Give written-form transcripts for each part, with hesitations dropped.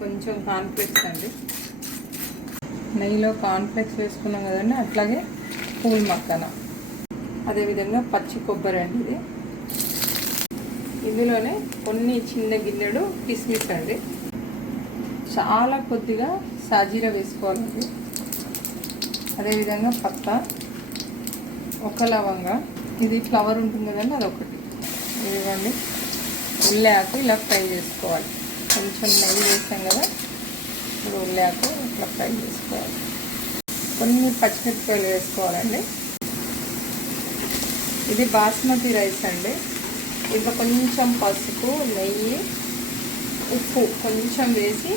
కొంచెం కార్న్ఫ్లెక్స్ అండి, నెయ్యిలో కార్న్ఫ్లెక్స్ వేసుకున్నాం కదండి, అట్లాగే పూల్ మక్కన, అదేవిధంగా పచ్చి కొబ్బరి అండి ఇది. ఇందులోనే కొన్ని చిన్న గిన్నెడు కిస్మిస్ అండి, చాలా కొద్దిగా సాజీరా వేసుకోవాలండి, అదేవిధంగా పత్తా, ఒక లవంగా, ఇది ఫ్లవర్ ఉంటుంది కదండి అదొకటి, ఇదిగోండి ఉల్లాకు ఇలా ఫ్రై చేసుకోవాలి. కొంచెం నెయ్యి వేసాం కదా, ఇప్పుడు ఉల్లాకు ఇట్లా ఫ్రై చేసుకోవాలి. కొన్ని పచ్చిమిరపకాయలు వేసుకోవాలండి. ఇది బాస్మతి రైస్ అండి, ఇంకా కొంచెం పసుపు, నెయ్యి, ఉప్పు కొంచెం వేసి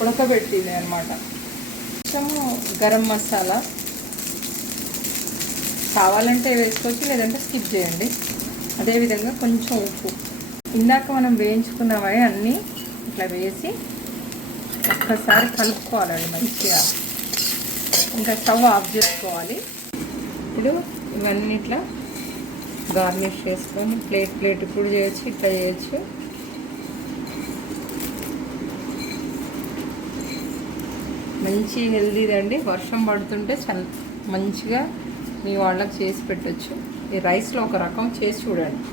ఉడకబెట్టింది అనమాట. కొంచెము గరం మసాలా కావాలంటే వేసుకోవచ్చు, లేదంటే స్కిప్ చేయండి. అదేవిధంగా కొంచెం ఉప్పు, ఇందాక మనం వేయించుకున్నవి అన్నీ ఇట్లా వేసి ఒక్కసారి కలుపుకోవాలండి మంచిగా. ఇంకా స్టవ్ ఆఫ్ చేసుకోవాలి. ఇప్పుడు ఇవన్నీ ఇట్లా గార్నిష్ చేసుకొని ప్లేట్ ఇప్పుడు చేయొచ్చు, ఇట్లా చేయొచ్చు. మంచి హెల్దీది అండి, వర్షం పడుతుంటే మంచిగా మీ వాళ్ళకి చేసి పెట్టచ్చు. ఈ రైస్లో ఒక రకం చేసి చూడండి.